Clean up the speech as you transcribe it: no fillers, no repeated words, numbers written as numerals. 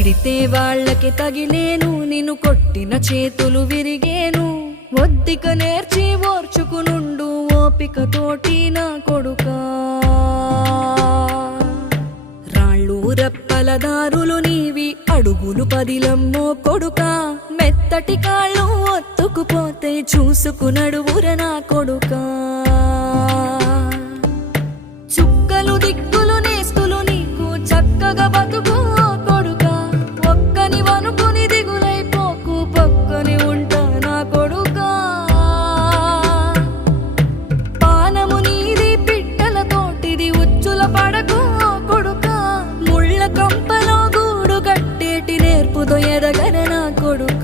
తిడితే వాళ్ళకి తగిలేను, నిన్ను కొట్టిన చేతులు విరిగేను. ఒద్దిక నేర్చి ఓర్చుకునుండు ఓపికతోటి నా కొడుకా. రాళ్ళు రప్పల దారులు నీవి, అడుగులు పదిలమ్మో కొడుకా. మెత్తటి కాళ్ళు ఒత్తుకుపోతే చూసుకునడువుర నా కొడుకా. చుక్కలు దిక్కులు నేస్తులు నీకు చక్కగా బతుకు కొడుకా. ఒక్కని వనుకుని దిగులైపోకు, పక్కని ఉంటా నా కొడుకా. పానము నీది పిట్టల తోటిది, ఉచ్చుల పడకు కొడుకా. ముళ్ళ కంపలో గూడు కట్టేటి నేర్పుతో ఎదగన నా కొడుకా.